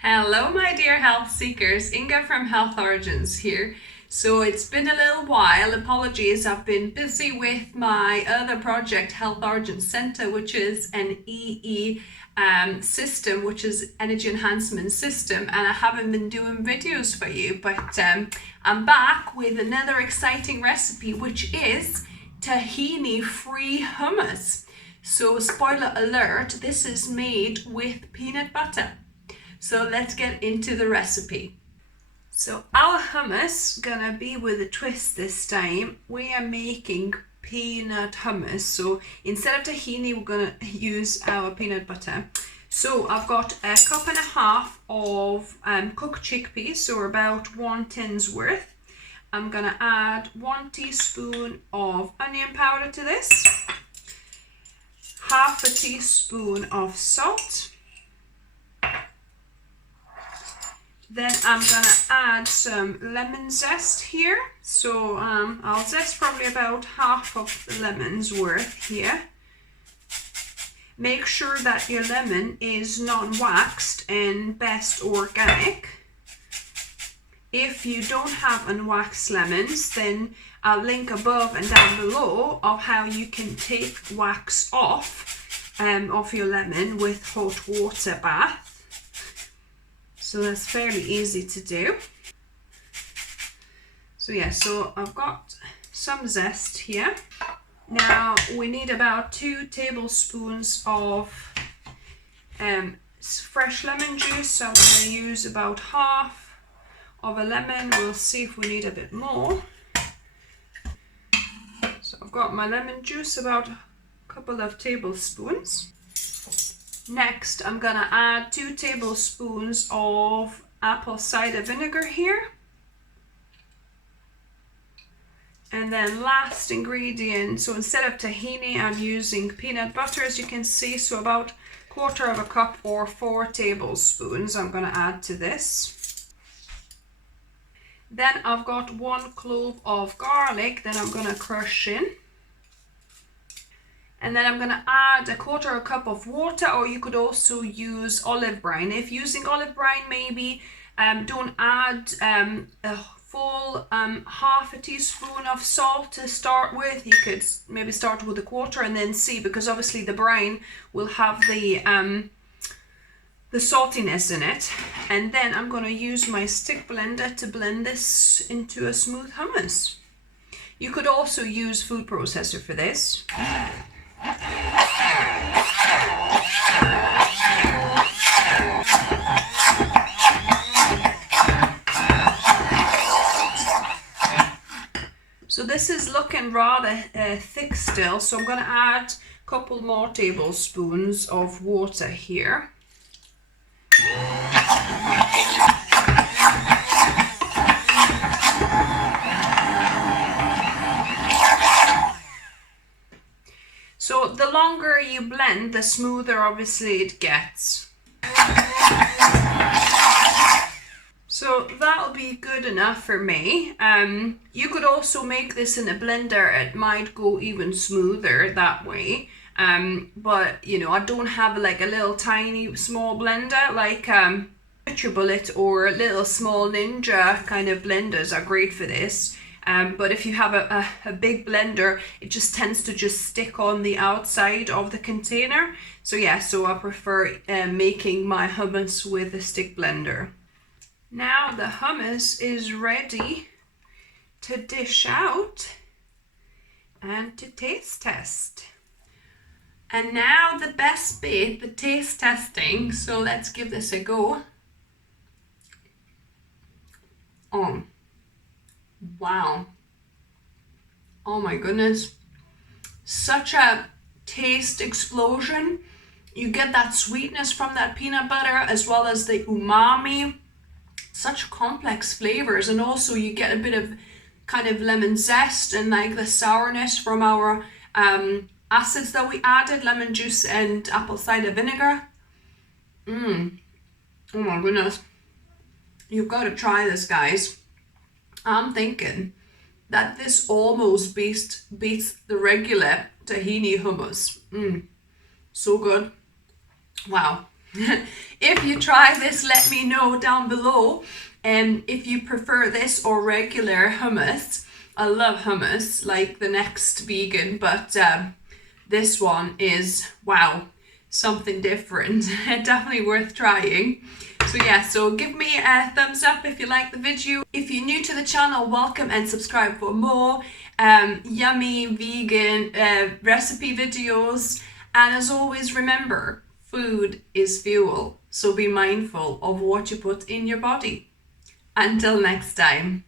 Hello, my dear health seekers. Inga from Health Origins here. So it's been a little while. Apologies, I've been busy with my other project, Health Origins Center, which is an EE system, which is energy enhancement system, and I haven't been doing videos for you, but I'm back with another exciting recipe, which is tahini free hummus. So spoiler alert, this is made with peanut butter. So let's get into the recipe. So our hummus gonna be with a twist this time. We are making peanut hummus. So instead of tahini, we're gonna use our peanut butter. So I've got 1.5 cups of cooked chickpeas, so about 1 tin's worth. I'm gonna add 1 teaspoon of onion powder to this, half a teaspoon of salt. Then I'm gonna add some lemon zest here. So I'll zest probably about half of the lemon's worth here. Make sure that your lemon is non-waxed and best organic. If you don't have unwaxed lemons, then I'll link above and down below of how you can take wax off of your lemon with hot water bath. So that's fairly easy to do. So yeah, so I've got some zest here. Now we need about 2 tablespoons of fresh lemon juice. So I'm going to use about half of a lemon. We'll see if we need a bit more. So I've got my lemon juice, about a couple of tablespoons. Next, I'm gonna add 2 tablespoons of apple cider vinegar here. And then last ingredient, so instead of tahini, I'm using peanut butter, as you can see. So about 1/4 cup or 4 tablespoons I'm gonna add to this. Then I've got 1 clove of garlic that I'm gonna crush in. And then I'm going to add 1/4 cup of water, or you could also use olive brine. If using olive brine, maybe don't add a full half a teaspoon of salt to start with. You could maybe start with 1/4 and then see, because obviously the brine will have the saltiness in it. And then I'm going to use my stick blender to blend this into a smooth hummus. You could also use food processor for this. So this is looking rather thick still, so I'm going to add a couple more tablespoons of water here. So the longer you blend, the smoother obviously it gets. So that'll be good enough for me. You could also make this in a blender. It might go even smoother that way. But you know, I don't have like a little tiny small blender like Attribution or little small Ninja kind of blenders are great for this. But if you have a big blender, it just tends to just stick on the outside of the container. So yeah, so I prefer making my hummus with a stick blender. Now the hummus is ready to dish out and to taste test. And now the best bit, the taste testing. So let's give this a go. Oh. Wow. Oh my goodness. Such a taste explosion. You get that sweetness from that peanut butter as well as the umami. Such complex flavors, and also you get a bit of kind of lemon zest and like the sourness from our acids that we added, lemon juice and apple cider vinegar. Oh my goodness. You've got to try this, guys. I'm thinking that this almost beats the regular tahini hummus. So good. Wow. If you try this, let me know down below. And if you prefer this or regular hummus. I love hummus, like the next vegan, but this one is, wow, something different. Definitely worth trying. So yeah, so give me a thumbs up if you like the video. If you're new to the channel, welcome and subscribe for more yummy vegan recipe videos. And as always, remember, food is fuel. So be mindful of what you put in your body. Until next time.